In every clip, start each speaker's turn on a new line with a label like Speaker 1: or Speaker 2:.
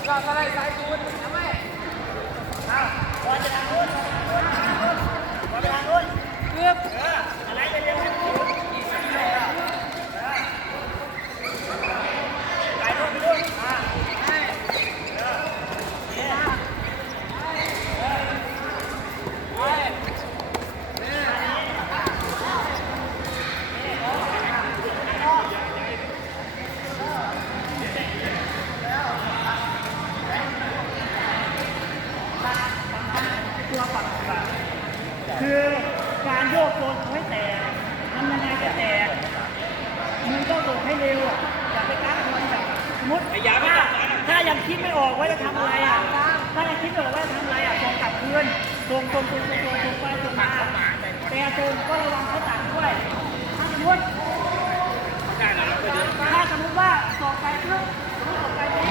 Speaker 1: คือการโยกโดนให้แตกมันยังไงจะแตกมันต้องโดดให้เร็วอย่าไปกักมันแบบสมมติถ้ายังคิดไม่ออกว่าจะทำอะไรถ้ายังคิดไม่ออกว่าจะทำอะไรส่งกลับคืนส่งไปส่งมาแต่ส่งก็ระวังเขาตัดด้วยถ้าสมมติว่าส่งไปเพื่อส่งไปนี้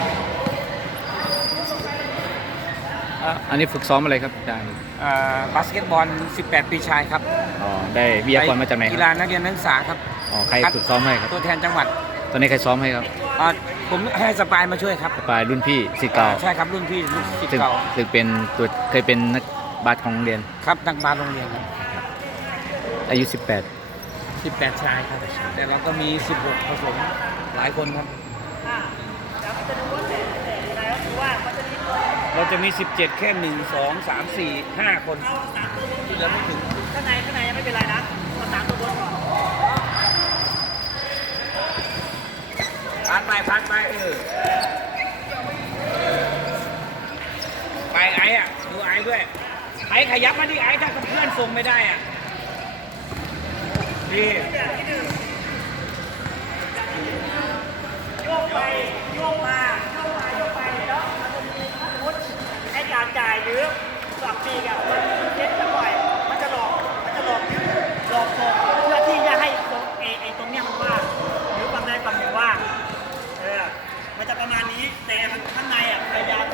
Speaker 2: อันนี้ฝึกซ้อมอะไรครับอาจารย์
Speaker 3: บาสเกตบอล 18 ปีชายครับ
Speaker 2: อ๋อได้วิทยากรมาจากไหนค
Speaker 3: กี
Speaker 2: รับ
Speaker 3: ฬานักเรียนนักศึกษาครับ
Speaker 2: อ๋อใครฝึกซ้อมให้ครับ
Speaker 3: ตัวแทนจังหวัด
Speaker 2: ตอนนี้ใครซ้อมให้ครับ
Speaker 3: ผมให้สปายมาช่วยครับ
Speaker 2: ปลายรุ่นพี่ศิษย์เก่า
Speaker 3: ใช่ครับรุ่นพี่รุ่นศิษ
Speaker 2: ซึ่ง
Speaker 3: ย์เก่า
Speaker 2: ซึ่งเป็นตัวเคยเป็นนักบาสของโรงเรียน
Speaker 3: ครับนักบาสโรงเรียนครับ
Speaker 2: อายุ
Speaker 3: 18 ชายครับ แต่เราก็มี 16 ผสมหลายคนครับ
Speaker 1: แล้วมันจะดูว่าแต่อะไรก็คือว่ามันจะมี
Speaker 3: เราจะมี 17 แค่ 1 2 3 4 5 คน
Speaker 1: เอาสามตัวบน
Speaker 3: ที่เหลือไม่ถึง
Speaker 1: ข้างในยังไม่เป็นไรนะเอาสามตัวบนก่อน
Speaker 3: พัดไปไปไอ้อะดูไอ้ด้วยไอ้ขยับมาดิไอ้ถ้าเพื่อนส่งไม่ได้อ่ะดี
Speaker 1: อย่างที่หนึ่งโยกไปโยกมาโยกไปแล้วมันจะมีถ้าสมมติไอ้การจ่ายหรือสับปีกมันเซ็ตจะปล่อยมันจะหลอกส่งเพื่อที่จะให้ตรงตรงเนี้ยมันว่างหรือฝั่งใดฝั่งหนึ่งว่างมันจะประมาณนี้แต่ข้างในพยายาม